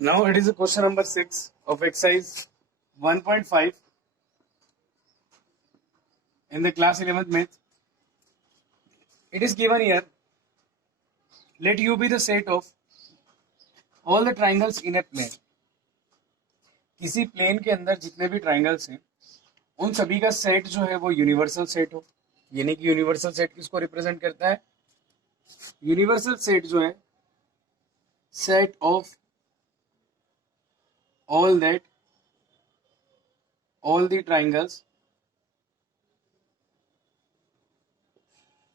Now it is a question number 6 of exercise 1.5 in the class 11th math. It is given here, let U be the set of all the triangles in a plane. किसी plane के अंदर जितने भी triangles हैं उन सभी का set जो है वो यूनिवर्सल सेट हो. यानी कि यूनिवर्सल सेट किसको रिप्रेजेंट करता है? यूनिवर्सल सेट जो है set of all the triangles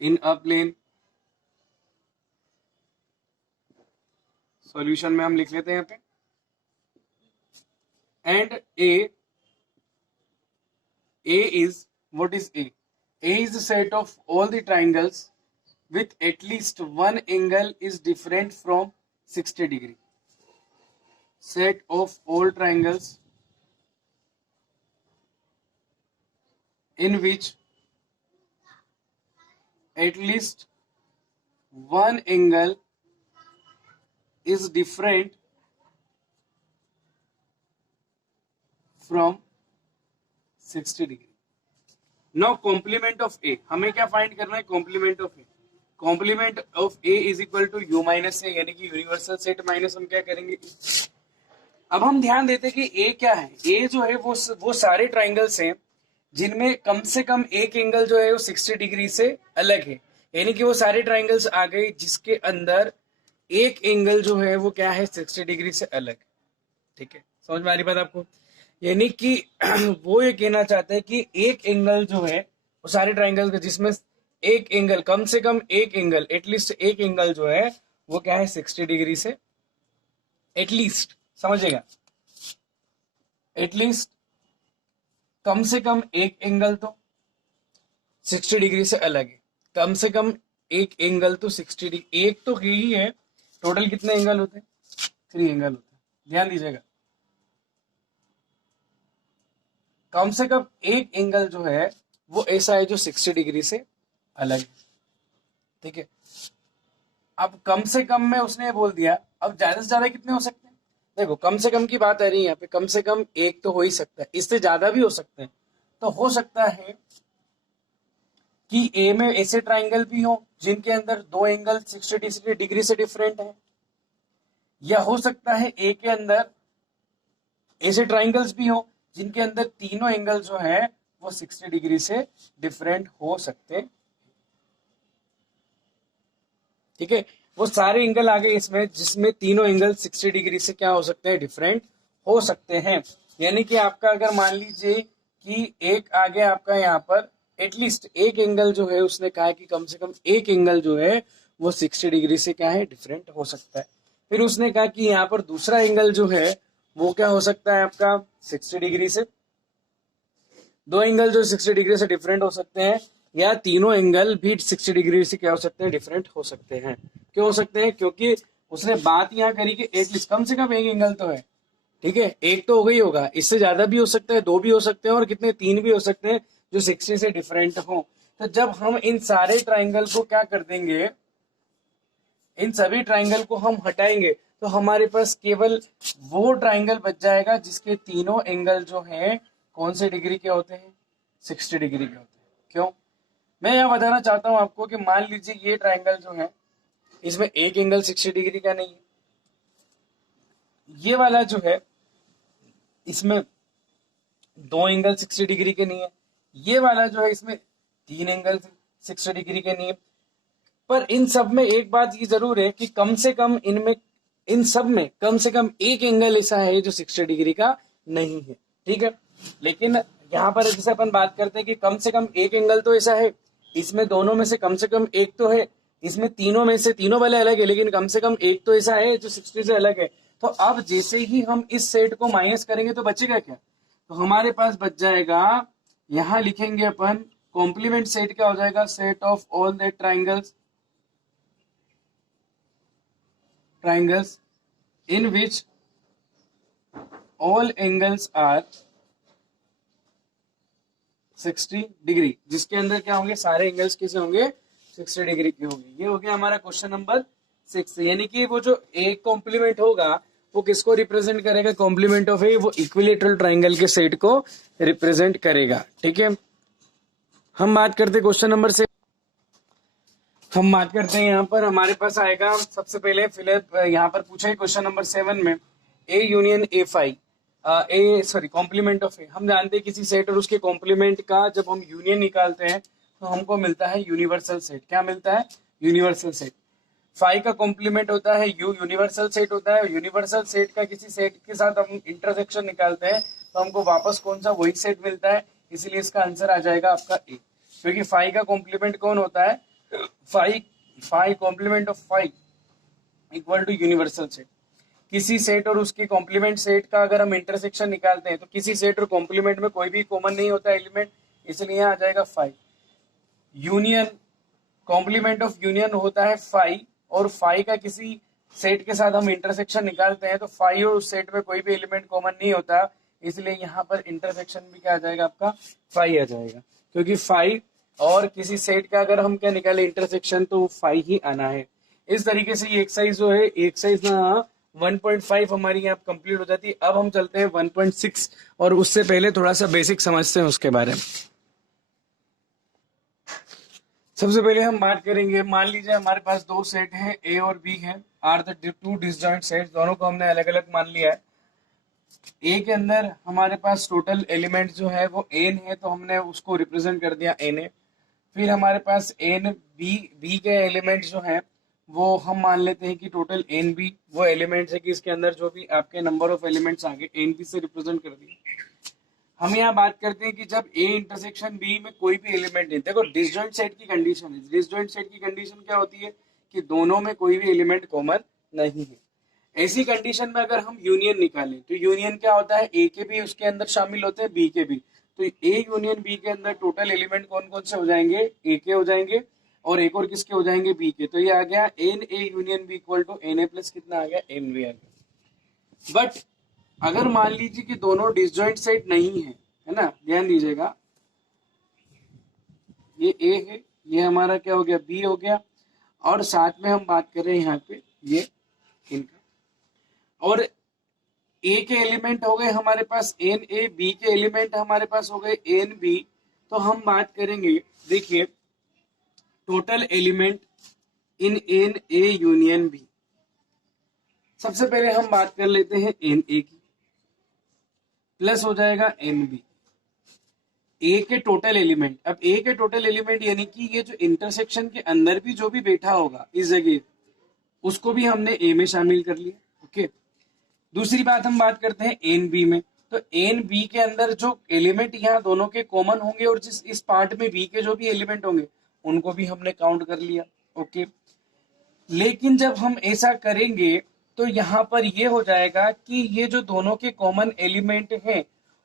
in a plane. Solution में हम लिख लेते हैं यहाँ पे and A is, what is A? A is the set of all the triangles with at least one angle is different from 60 degree. Set of all triangles in which at least one angle is different from 60 degree. Now complement of A, हमें क्या find करना है? complement of A. complement of A is equal to U minus A, यानी कि universal set minus हम क्या करेंगे? अब हम ध्यान देते हैं कि A क्या है. A जो है वो सारे ट्राइंगल्स हैं जिनमें कम से कम एक एंगल जो है वो 60 डिग्री से अलग है. यानी कि वो सारे ट्राइंगल्स आ गए जिसके अंदर एक एंगल जो है वो क्या है? 60 डिग्री से अलग. ठीक है, समझ में आ रही बात आपको? यानी कि वो ये कहना चाहते हैं कि एक एंगल जो है वो सारे ट्राइंगल का जिसमें एक एंगल, कम से कम एक एंगल, एटलीस्ट एक एंगल जो है वो क्या है? 60 डिग्री से एटलीस्ट, समझेगा? एटलीस्ट कम से कम एक एंगल तो 60 डिग्री से अलग है. कम से कम एक एंगल तो 60 डिग्री, एक तो यही है. टोटल कितने एंगल होते हैं? 3 एंगल होते हैं. ध्यान दीजिएगा, कम से कम एक एंगल जो है वो ऐसा है जो 60 डिग्री से अलग है. ठीक है, अब कम से कम में उसने बोल दिया. अब ज्यादा से ज्यादा कितने हो सकते हैं? देखो, कम से कम की बात आ रही है यहाँ पे. कम से कम एक तो हो ही सकता है, इससे ज्यादा भी हो सकते हैं. तो हो सकता है कि ए में ऐसे ट्राइंगल भी हो जिनके अंदर दो एंगल 60 डिग्री से डिफरेंट है, या हो सकता है ए के अंदर ऐसे ट्राइंगल्स भी हो जिनके अंदर तीनों एंगल जो है वो 60 डिग्री से डिफरेंट हो सकते हैं. ठीक है, वो सारे एंगल आ गए इसमें जिसमें तीनों एंगल 60 डिग्री से क्या हो सकते हैं? डिफरेंट हो सकते हैं. यानी कि आपका अगर मान लीजिए कि एक आ गया आपका यहाँ पर, एटलीस्ट एक एंगल जो है उसने कहा कि कम से कम एक एंगल जो है वो 60 डिग्री से क्या है? डिफरेंट हो सकता है. फिर उसने कहा कि यहाँ पर दूसरा एंगल जो है वो क्या हो सकता है आपका? 60 डिग्री से. दो एंगल जो 60 डिग्री से डिफरेंट हो सकते हैं, या तीनों एंगल भी 60 डिग्री से क्या हो सकते हैं? डिफरेंट हो सकते हैं. क्यों हो सकते हैं? क्योंकि उसने बात यहाँ करी कि एटलीस्ट कम से कम एक एंगल तो है. ठीक है, एक तो हो गई होगा, इससे ज्यादा भी हो सकता है, दो भी हो सकते हैं, और कितने? 3 भी हो सकते हैं जो 60 से डिफरेंट हो. तो जब हम इन सारे ट्राइंगल को क्या कर देंगे, इन सभी ट्राइंगल को हम हटाएंगे तो हमारे पास केवल वो ट्राइंगल बच जाएगा जिसके तीनों एंगल जो हैं कौन से डिग्री के होते हैं? 60 डिग्री के होते हैं. क्यों? मैं यह बताना चाहता हूं आपको कि मान लीजिए ये ट्राइंगल जो है इसमें एक एंगल 60 डिग्री का नहीं है, ये वाला जो है इसमें दो एंगल 60 डिग्री के नहीं है, ये वाला जो है इसमें तीन एंगल 60 डिग्री के नहीं है. पर इन सब में एक बात ये जरूर है कि कम से कम इनमें, इन सब में कम से कम एक एंगल ऐसा है जो 60 डिग्री का नहीं है. ठीक है, लेकिन यहाँ पर जैसे अपन बात करते हैं कि कम से कम एक एंगल तो ऐसा है, इसमें दोनों में से कम से कम एक तो है, इसमें तीनों में से तीनों वाले अलग है, लेकिन कम से कम एक तो ऐसा है जो 60 से अलग है. तो अब जैसे ही हम इस सेट को माइनस करेंगे तो बचेगा क्या? तो हमारे पास बच जाएगा, यहां लिखेंगे अपन कॉम्प्लीमेंट सेट. क्या हो जाएगा? Set of all the triangles in which all angles are 60 degree, जिसके अंदर क्या होंगे? सारे एंगल्स कैसे होंगे? 60 डिग्री के होंगे. ये हो गया हमारा क्वेश्चन नंबर 6. यानी कि वो जो एक कॉम्प्लीमेंट होगा वो किसको रिप्रेजेंट करेगा? कॉम्प्लीमेंट ऑफ ए, वो इक्विलेटरल ट्राइंगल के सेट को रिप्रेजेंट करेगा। ठीक है, हम बात करते हैं क्वेश्चन नंबर से, हम बात करते हैं यहाँ पर हमारे पास आएगा सबसे पहले फिलहाल यहाँ पर पूछा है क्वेश्चन नंबर 7 में A union A phi, complement of A. हम जानते हैं किसी सेट और उसके कॉम्प्लीमेंट का जब हम यूनियन निकालते हैं तो हमको मिलता है यूनिवर्सल सेट। क्या मिलता है? Universal set. फाई का कॉम्प्लीमेंट होता है यू, यूनिवर्सल सेट होता है। यूनिवर्सल सेट का किसी सेट के साथ हम इंटरसेक्शन निकालते हैं तो हमको वापस कौन सा? वही सेट मिलता है, इसीलिए इसका आंसर आ जाएगा आपका ए, क्योंकि फाई का कॉम्प्लीमेंट कौन होता है? Phi complement of phi equal to universal set. किसी सेट और उसके कॉम्प्लीमेंट सेट का अगर हम इंटरसेक्शन निकालते हैं तो किसी सेट और कॉम्प्लीमेंट में कोई भी कॉमन नहीं होता एलिमेंट, इसलिए यहाँ आ जाएगा phi. Union, complement of union होता है फाई, और फाई का किसी सेट के साथ हम इंटरसेक्शन निकालते हैं तो फाई और उस सेट में कोई भी एलिमेंट कॉमन नहीं होता, इसलिए यहाँ पर इंटरसेक्शन भी क्या आ जाएगा? आपका फाई आ जाएगा, क्योंकि फाई और किसी सेट का अगर हम क्या निकाले इंटरसेक्शन तो फाई ही आना है। इस तरीके से ये एक्सरसाइज जो है, एक्सरसाइज ना 1.5 हमारी यहाँ कंप्लीट हो जाती है। अब हम चलते हैं 1.6, और उससे पहले थोड़ा सा बेसिक समझते हैं उसके बारे में। सबसे पहले हम बात करेंगे, मान लीजिए हमारे पास दो सेट हैं ए और बी है, are the two disjoint sets, दोनों को हमने अलग अलग मान लिया है। ए के अंदर हमारे पास टोटल एलिमेंट जो है वो एन है, तो हमने उसको रिप्रेजेंट कर दिया एन ए। फिर हमारे पास एन बी के एलिमेंट जो हैं वो हम मान लेते हैं कि टोटल एन बी वो एलिमेंट्स है कि इसके अंदर जो भी आपके नंबर ऑफ एलिमेंट्स आगे एन बी से रिप्रेजेंट कर दिए। हम यहाँ बात करते हैं कि जब ए इंटरसेक्शन बी में कोई भी एलिमेंट नहीं, देखो डिसजॉइंट सेट की कंडीशन है, डिसजॉइंट सेट की कंडीशन क्या होती है कि दोनों में कोई भी एलिमेंट कॉमन नहीं है। ऐसी कंडीशन में अगर हम यूनियन निकालें तो यूनियन क्या होता है? ए के भी उसके अंदर शामिल होते हैं, बी के भी, तो ए यूनियन बी के अंदर टोटल एलिमेंट कौन कौन से हो जाएंगे? ए के हो जाएंगे, और एक और किसके हो जाएंगे? बी के। तो ये आ गया N A union B equal to N A plus कितना आ गया? एन बी आ गया। बट अगर मान लीजिए कि दोनों डिसजॉइंट सेट नहीं है ना, ध्यान दीजिएगा, ये ए है, ये हमारा क्या हो गया? बी हो गया, और साथ में हम बात कर रहे हैं यहाँ पे ये इनका, और ए के एलिमेंट हो गए हमारे पास एन ए, बी के एलिमेंट हमारे पास हो गए एन बी। तो हम बात करेंगे, देखिए total element in N A union B. सबसे पहले हम बात कर लेते हैं एन ए की, प्लस हो जाएगा एन बी, ए के टोटल एलिमेंट। अब ए के टोटल एलिमेंट यानी कि ये जो इंटरसेक्शन के अंदर भी जो भी बैठा होगा इस जगह, उसको भी हमने ए में शामिल कर लिया। ओके, दूसरी बात हम बात करते हैं एन बी में, तो एन बी के अंदर जो एलिमेंट यहाँ दोनों के कॉमन होंगे और जिस इस पार्ट में बी के जो भी एलिमेंट होंगे उनको भी हमने काउंट कर लिया। ओके, लेकिन जब हम ऐसा करेंगे तो यहाँ पर ये हो जाएगा कि ये जो दोनों के कॉमन एलिमेंट हैं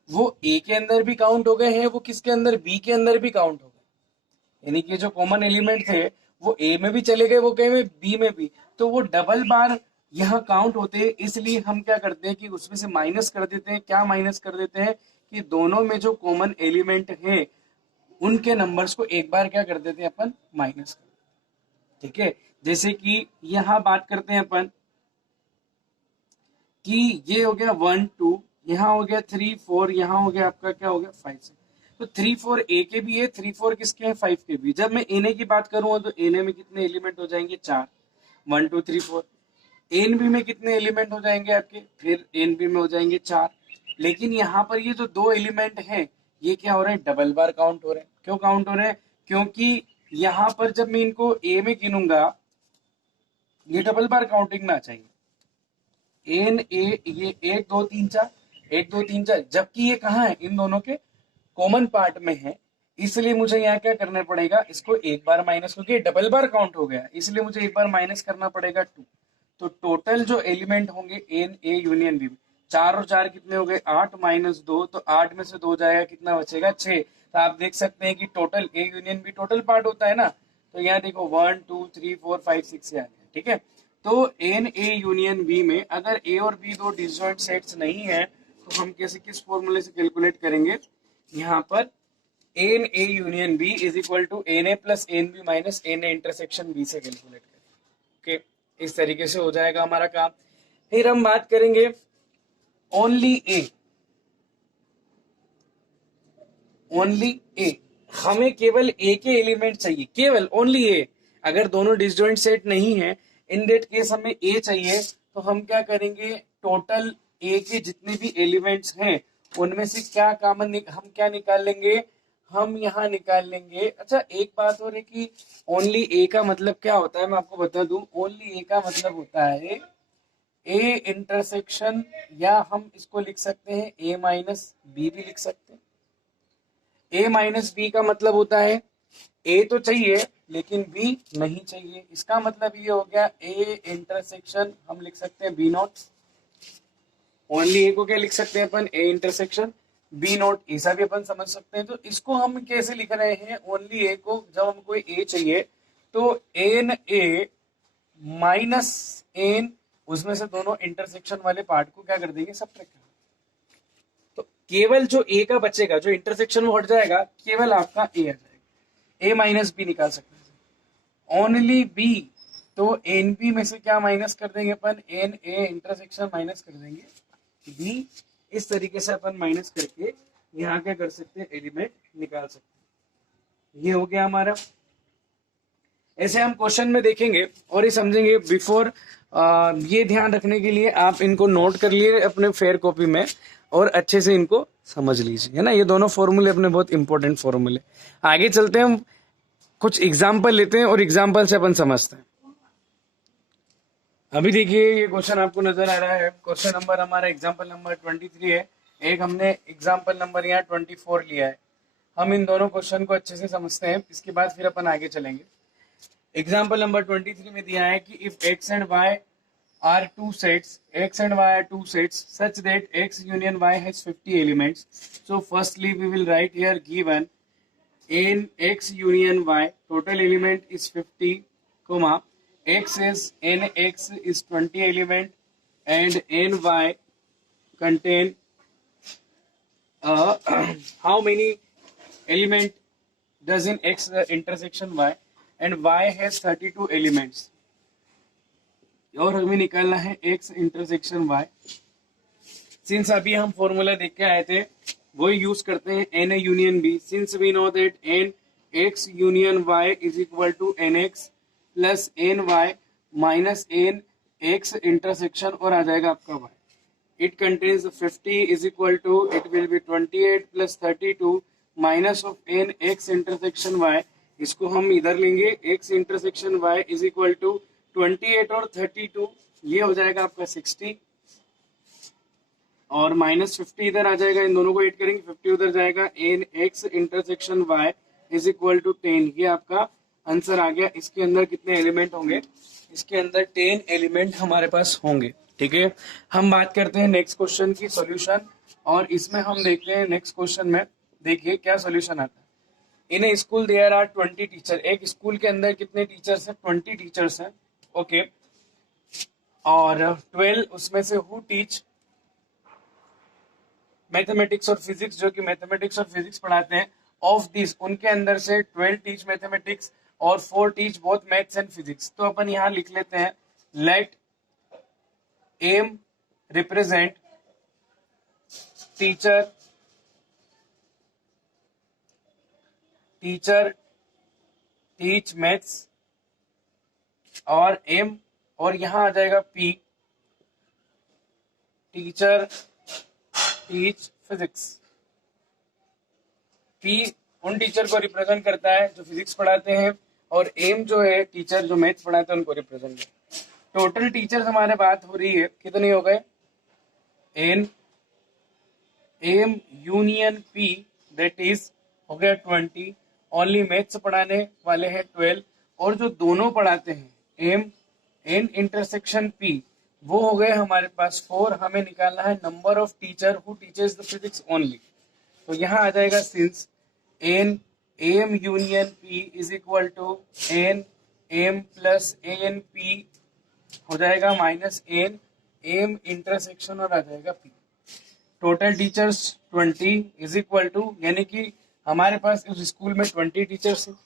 वो ए के अंदर भी काउंट हो गए हैं, वो किसके अंदर? बी के अंदर भी काउंट हो गए, यानी कि जो कॉमन एलिमेंट थे वो ए में भी चले गए, वो कहे में बी में भी, तो वो डबल बार यहाँ काउंट होते हैं। इसलिए हम क्या करते हैं कि उसमें से माइनस कर देते हैं। क्या माइनस कर देते हैं? कि दोनों में जो कॉमन एलिमेंट है उनके नंबर्स को एक बार क्या कर देते हैं अपन? माइनस कर। ठीक है, जैसे कि यहाँ बात करते हैं अपन कि ये हो गया 1 2, यहाँ हो गया 3 4, यहाँ हो गया आपका क्या हो गया 5 6। तो 3 4 ए के भी है, 3 4 किसके हैं? 5 के भी। जब मैं एन ए की बात करूंगा तो एन ए में कितने एलिमेंट हो जाएंगे? 4, 1 2 3 4। एन बी में कितने एलिमेंट हो जाएंगे आपके? फिर एन बी में हो जाएंगे 4। लेकिन यहाँ पर ये जो दो एलिमेंट हैं ये क्या हो रहे हैं? डबल बार काउंट हो रहे हैं। क्यों काउंट हो रहे हैं? क्योंकि यहाँ पर जब मैं इनको ए में गिनूंगा ये डबल बार काउंटिंग में आ जाएंगे। एन ए, ये 1 2 3 4, 1 2 3 4, जबकि ये कहाँ है? इन दोनों के कॉमन पार्ट में है, इसलिए मुझे यहाँ क्या करना पड़ेगा? इसको एक बार माइनस, क्योंकि डबल बार काउंट हो गया इसलिए मुझे एक बार माइनस करना पड़ेगा 2। तो टोटल जो एलिमेंट होंगे एन ए यूनियन बी, 4 और 4 कितने हो गए? 8 माइनस 2, तो 8 में से 2 जाएगा, कितना बचेगा? 6। तो आप देख सकते हैं कि total A union B total part होता है ना, तो यहाँ देखो 1 2 3 4 5 6 आ गया। ठीक है, तो एन ए यूनियन बी में अगर ए और बी दो डिसजॉइंट सेट्स नहीं है तो हम कैसे, किस फॉर्मूले से कैलकुलेट करेंगे? यहाँ पर N A union B is equal to N A plus N B minus N A intersection B से कैलकुलेट करेंगे। ओके, इस तरीके से हो जाएगा हमारा काम। फिर हम बात करेंगे ओनली ए, ओनली ए, हमें केवल ए के एलिमेंट चाहिए, केवल ओनली ए। अगर दोनों डिसजॉइंट सेट नहीं है, इन दैट केस हमें ए चाहिए, तो हम क्या करेंगे, टोटल ए के जितने भी एलिमेंट्स हैं उनमें से क्या कॉमन हम क्या निकाल लेंगे, हम यहाँ निकाल लेंगे। अच्छा एक बात और है कि ओनली ए का मतलब क्या होता है, मैं आपको बता दूं। ओनली ए का मतलब होता है ए इंटरसेक्शन, या हम इसको लिख सकते हैं ए माइनस बी भी लिख सकते हैं। ए माइनस बी का मतलब होता है ए तो चाहिए लेकिन बी नहीं चाहिए। इसका मतलब ये हो गया ए इंटरसेक्शन, हम लिख सकते हैं बी नॉट। ओनली ए को क्या लिख सकते हैं अपन, ए इंटरसेक्शन बी नॉट, ऐसा भी अपन समझ सकते हैं। तो इसको हम कैसे लिख रहे हैं, ओनली ए को जब हमको ए चाहिए तो एन ए माइनस एन, उसमें से दोनों इंटरसेक्शन वाले पार्ट को क्या कर देंगे, सब्ट्रैक्ट कर देंगे। तो केवल जो ए का बचेगा, जो इंटरसेक्शन वो हट जाएगा, केवल आपका ए आ जाएगा। ए माइनस बी निकाल सकते हैं। ओनली बी, तो एन बी में से क्या माइनस कर देंगे अपन, एन ए इंटरसेक्शन माइनस कर देंगे बी। इस तरीके से अपन माइनस करके यहाँ क्या कर सकते हैं, एलिमेंट निकाल सकते हैं। ये हो गया हमारा। ऐसे हम क्वेश्चन में देखेंगे और ये समझेंगे। बिफोर ये ध्यान रखने के लिए आप इनको नोट कर लिए अपने फेयर कॉपी में और अच्छे से इनको समझ लीजिए, है ना। ये दोनों फॉर्मूले अपने बहुत इंपॉर्टेंट फॉर्मूले। आगे चलते हैं, हम कुछ एग्जाम्पल लेते हैं और एग्जाम्पल से अपन समझते हैं। अभी देखिए ये क्वेश्चन आपको नजर आ रहा है, क्वेश्चन नंबर हमारा एग्जाम्पल नंबर 23 है। एक हमने एग्जाम्पल नंबर यहाँ 24 लिया है। हम इन दोनों क्वेश्चन को अच्छे से समझते हैं, इसके बाद फिर अपन आगे चलेंगे। एग्जाम्पल नंबर 23 में दिया है कि if x and y are two sets, x and y are two sets such that x union y has 50 elements. So firstly we will write here given in x union y total element is 50, comma x is nx is 20 element and ny contain how many element does in x intersection y and y has 32 elements। और हमें निकालना है x intersection y। Since अभी हम formula देख के आए थे वही यूज करते हैं, n union b। Since we know that n x union y is equal to nx plus ny minus n x intersection और आ जाएगा आपका y। It contains 50 is equal to it will be 28 plus 32 minus of n x intersection y। इसको हम इधर लेंगे, x intersection y is equal to 28 और 32, ये हो जाएगा आपका 60 और माइनस 50 इधर आ जाएगा। इन दोनों को ऐड करेंगे, 50 उधर जाएगा। N X intersection Y is equal to 10, ये आपका आंसर आ गया। इसके अंदर कितने एलिमेंट होंगे, इसके अंदर 10 एलिमेंट हमारे पास होंगे। ठीक है, हम बात करते हैं नेक्स्ट क्वेश्चन की सॉल्यूशन, और इसमें हम देखते हैं नेक्स्ट क्वेश्चन में देखिए क्या सॉल्यूशन आता है। In a school there are 20 teacher, एक स्कूल के अंदर कितने टीचर्स हैं, 20 टीचर्स हैं। ओके, और 12 उसमें से हु टीच मैथमेटिक्स और फिजिक्स, जो कि मैथमेटिक्स और फिजिक्स पढ़ाते हैं। ऑफ दिस, उनके अंदर से 12 टीच मैथमेटिक्स और 4 teach both maths and physics. तो अपन यहां लिख लेते हैं let M represent teacher teach maths, और एम, और यहां आ जाएगा P teacher teach physics. P उन टीचर को रिप्रेजेंट करता है जो फिजिक्स पढ़ाते हैं, और एम जो है टीचर जो मैथ्स पढ़ाते हैं उनको रिप्रेजेंट करता है। टोटल टीचर्स हमारे बात हो रही है, कितने हो गए, N M union P that is हो गया 20, ओनली मैथ्स पढ़ाने वाले हैं 12, और जो दोनों पढ़ाते हैं एम एन इंटरसेक्शन पी वो हो गए हमारे पास 4। हमें निकालना है number of teacher who teachers the physics only. तो यहाँ आ जाएगा since N M union P is equal to N M plus N P हो जाएगा माइनस एन एम इंटरसेक्शन और आ जाएगा P. Total teachers 20 is equal to, यानी कि हमारे पास उस स्कूल में 20 टीचर्स हैं।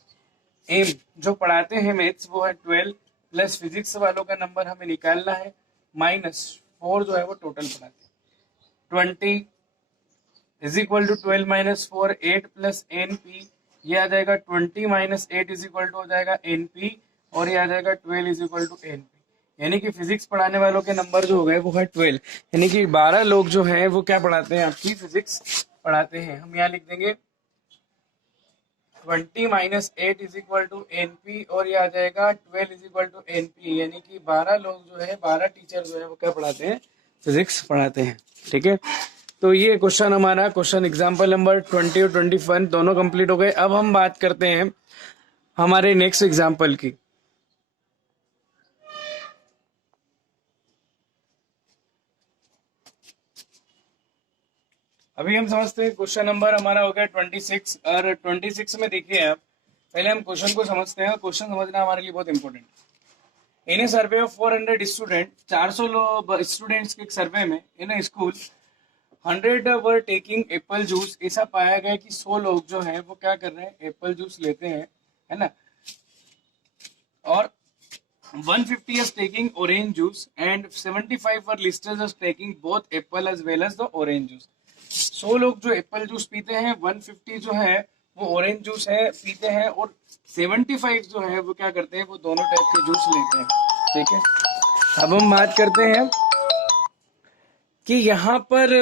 एम जो पढ़ाते हैं मैथ्स वो है 12 प्लस फिजिक्स वालों का नंबर हमें निकालना है माइनस 4 जो है वो टोटल पढ़ाते हैं। 20 is equal to 12 minus 4, 8 plus N P, ये आ जाएगा 20 माइनस 8 इज इक्वल टू हो जाएगा एन पी, और ये आ जाएगा 12 is equal to N P. यानी कि फिजिक्स पढ़ाने वालों के नंबर जो हो गए वो है 12, यानी कि 12 लोग जो हैं वो क्या पढ़ाते हैं, आपकी फिजिक्स पढ़ाते हैं। हम यहाँ लिख देंगे 20 minus 8 is equal to N P, और ये आ जाएगा 12 is equal to N P, यानी कि 12 लोग जो है 12 टीचर जो है वो क्या पढ़ाते हैं, फिजिक्स पढ़ाते हैं। ठीक है, तो ये क्वेश्चन हमारा क्वेश्चन एग्जाम्पल नंबर 20 और 21 दोनों कंप्लीट हो गए। अब हम बात करते हैं हमारे नेक्स्ट एग्जाम्पल की। अभी हम समझते हैं क्वेश्चन नंबर हमारा हो गया 26, और 26 में देखिए आप, पहले हम क्वेश्चन को समझते हैं। क्वेश्चन समझना हमारे लिए बहुत इंपॉर्टेंट है। In a survey of 400 student, 400 students के सर्वे में in a school 100 were taking apple juice, ऐसा पाया गया कि 100 लोग जो हैं वो क्या कर रहे हैं, एप्पल जूस लेते हैं, है ना। और 150 is taking orange juice and 75 were listed as taking both apple as well as the orange juice। 100 लोग जो एप्पल जूस पीते हैं, 150 जो है वो ऑरेंज जूस है पीते हैं, और 75 जो है वो क्या करते हैं, वो दोनों टाइप के जूस लेते हैं। ठीक है, अब हम बात करते हैं कि यहाँ पर